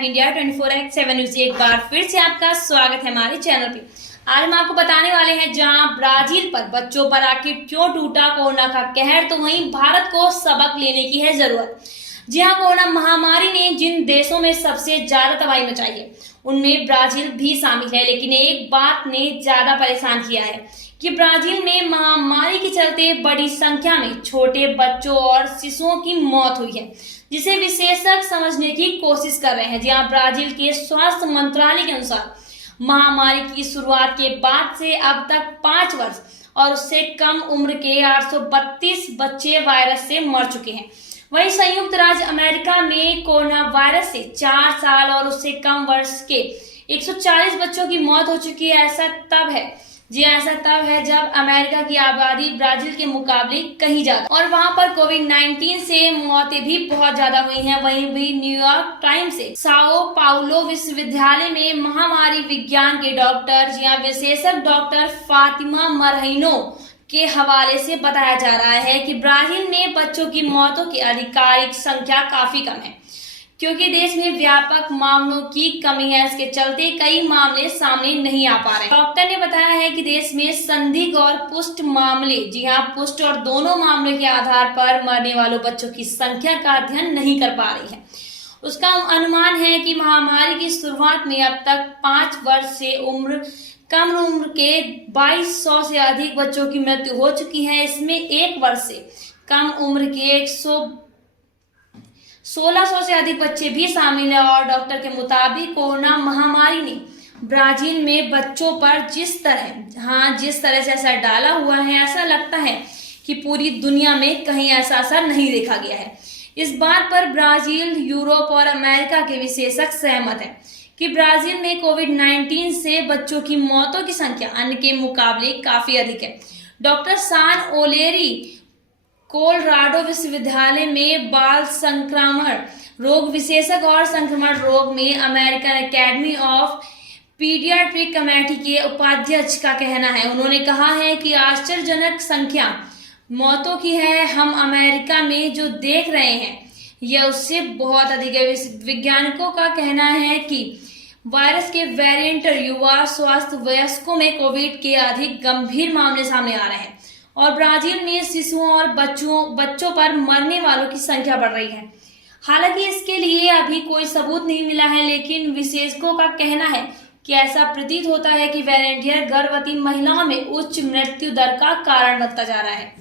Live India 24/7 news एक बार फिर से आपका स्वागत है हमारे चैनल पे। आज हम आपको बताने वाले हैं जहां ब्राजील पर बच्चों पर आखिर क्यों टूटा कोरोना का कहर, तो वहीं भारत को सबक लेने की है जरूरत। जी हाँ, कोरोना महामारी ने जिन देशों में सबसे ज्यादा तबाही मचाई है उनमें ब्राजील भी शामिल है, लेकिन एक बात ने ज्यादा परेशान किया है कि ब्राजील में महामारी के चलते बड़ी संख्या में छोटे बच्चों और शिशुओं की मौत हुई है, जिसे विशेषज्ञ समझने की कोशिश कर रहे हैं। जहां ब्राजील के स्वास्थ्य मंत्रालय के अनुसार महामारी की शुरुआत के बाद से अब तक 5 वर्ष और उससे कम उम्र के 832 बच्चे वायरस से मर चुके हैं। वहीं संयुक्त राज्य अमेरिका में कोरोना वायरस से 4 साल और उससे कम वर्ष के 140 बच्चों की मौत हो चुकी है। ऐसा तब है जब अमेरिका की आबादी ब्राजील के मुकाबले कहीं ज्यादा और वहां पर कोविड-19 से मौतें भी बहुत ज्यादा हुई हैं। वहीं भी न्यूयॉर्क टाइम्स से साओ पाउलो विश्वविद्यालय में महामारी विज्ञान के डॉक्टर विशेषज्ञ डॉक्टर फातिमा मरहिनो के हवाले से बताया जा रहा है कि ब्राजील में बच्चों की मौतों की आधिकारिक संख्या काफी कम है, क्योंकि देश में व्यापक मामलों की कमी है। इसके चलते कई मामले सामने नहीं आ पा रहे। डॉक्टर ने बताया है कि देश में संदिग्ध और पुष्ट मामले, जी हाँ पुष्ट और दोनों मामलों के आधार पर मरने वालों बच्चों की संख्या का अध्ययन नहीं कर पा रही है। उसका अनुमान है कि महामारी की शुरुआत में अब तक 5 वर्ष से कम उम्र के 2200 से अधिक बच्चों की मृत्यु हो चुकी है। इसमें 1 वर्ष से कम उम्र के 1600 से अधिक बच्चे भी शामिल हैं। और डॉक्टर के मुताबिक कोरोना महामारी ने ब्राजील में बच्चों पर जिस तरह से असर डाला हुआ है, ऐसा लगता है कि पूरी दुनिया में कहीं ऐसा असर नहीं देखा गया है। इस बात पर ब्राजील, यूरोप और अमेरिका के विशेषज्ञ सहमत हैं कि ब्राजील में कोविड-19 से बच्चों की मौतों की संख्या अन्य के मुकाबले काफी अधिक है। डॉक्टर सान ओलेरी कोलोराडो विश्वविद्यालय में बाल संक्रमण रोग विशेषज्ञ और संक्रमण रोग में American academy of paediatric committee के उपाध्यक्ष का कहना है। उन्होंने कहा है कि आश्चर्यजनक संख्या मौतों की है। हम अमेरिका में जो देख रहे हैं यह उससे बहुत अधिक है। वैज्ञानिकों का कहना है कि वायरस के वेरिएंट युवा स्वास्थ्य वयस्कों में कोविड के अधिक गंभीर मामले सामने आ रहे हैं और ब्राजील में शिशुओं और बच्चों पर मरने वालों की संख्या बढ़ रही है। हालांकि इसके लिए अभी कोई सबूत नहीं मिला है, लेकिन विशेषज्ञों का कहना है कि ऐसा प्रतीत होता है कि वेरिएंट गर्भवती महिलाओं में उच्च मृत्यु दर का कारण बनता जा रहा है।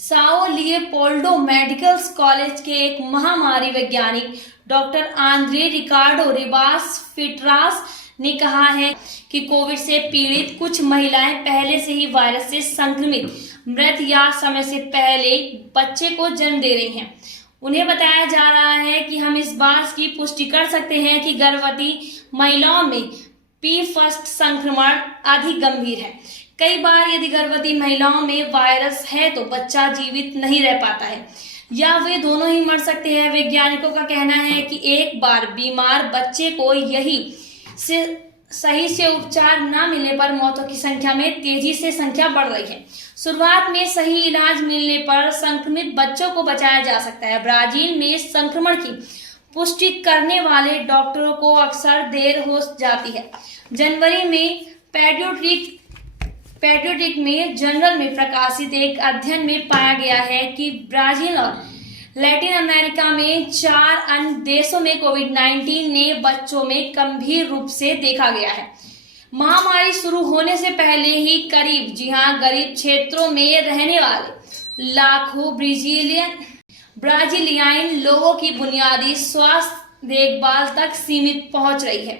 साओ लियोपोल्डो मेडिकल कॉलेज के एक महामारी वैज्ञानिक डॉक्टर आंद्रे रिकार्डो रिबास फिटरास ने कहा है कि कोविड से पीड़ित कुछ महिलाएं पहले से ही वायरस से संक्रमित, मृत या समय से पहले बच्चे को जन्म दे रही हैं। उन्हें बताया जा रहा है कि हम इस बात की पुष्टि कर सकते हैं कि गर्भवती महिलाओं में फर्स्ट संक्रमण अधिक गंभीर है। कई बार यदि गर्भवती महिलाओं में वायरस है तो बच्चा जीवित नहीं रह पाता है या वे दोनों ही मर सकते हैं। वैज्ञानिकों का कहना है कि एक बार बीमार बच्चे को सही से उपचार न मिलने पर मौतों की संख्या में तेजी से संख्या बढ़ रही है। शुरुआत में सही इलाज मिलने पर संक्रमित बच्चों को बचाया जा सकता है। ब्राजील में संक्रमण की पुष्टि करने वाले डॉक्टरों को अक्सर देर हो जाती है। जनवरी में पेडियाट्रिक में जर्नल में प्रकाशित एक अध्ययन में पाया गया है कि ब्राजील और लैटिन अमेरिका में 4 अन्य देशों में कोविड-19 ने बच्चों में गंभीर रूप से देखा गया है। महामारी शुरू होने से पहले ही गरीब क्षेत्रों में रहने वाले लाखों ब्राजीलियान लोगों की बुनियादी स्वास्थ्य देखभाल तक सीमित पहुंच रही है।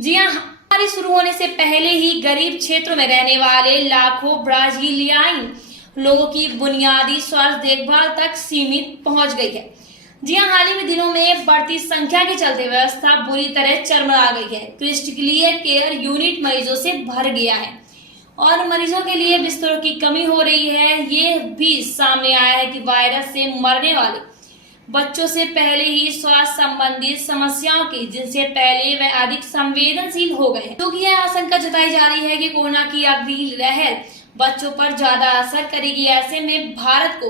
महामारी शुरू होने से पहले ही गरीब क्षेत्रों में रहने वाले लाखों ब्राजीलियान लोगों की बुनियादी स्वास्थ्य देखभाल तक सीमित पहुंच गई है। हाल ही में दिनों में बढ़ती संख्या के चलते व्यवस्था बुरी तरह चरमरा गई है। क्रिटिकल केयर यूनिट मरीजों से भर गया है और मरीजों के लिए बिस्तरों की कमी हो रही है। ये भी सामने आया है कि वायरस से मरने वाले बच्चों से पहले ही स्वास्थ्य संबंधित समस्याओं की जिनसे पहले वे अधिक संवेदनशील हो गए हैं, क्योंकि यह आशंका जताई जा रही है कि कोरोना की अगली लहर बच्चों पर ज्यादा असर करेगी। ऐसे में भारत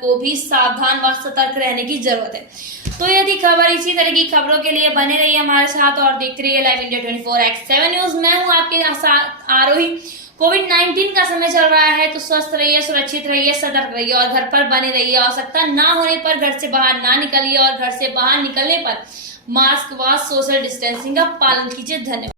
को भी सावधान व सतर्क रहने की जरूरत है। तो यदि खबर इसी तरह की खबरों के लिए बने रहिए हमारे साथ और देखते रहिए लाइव इंडिया 24/7 न्यूज। मैं हूं आपके साथ आरोही। कोविड-19 का समय चल रहा है तो स्वस्थ रहिए, सुरक्षित रहिए, सतर्क रहिए और घर पर बने रहिए। आवश्यकता ना होने पर घर से बाहर ना निकलिए और घर से बाहर निकलने पर मास्क व सोशल डिस्टेंसिंग का पालन कीजिए। धन्यवाद।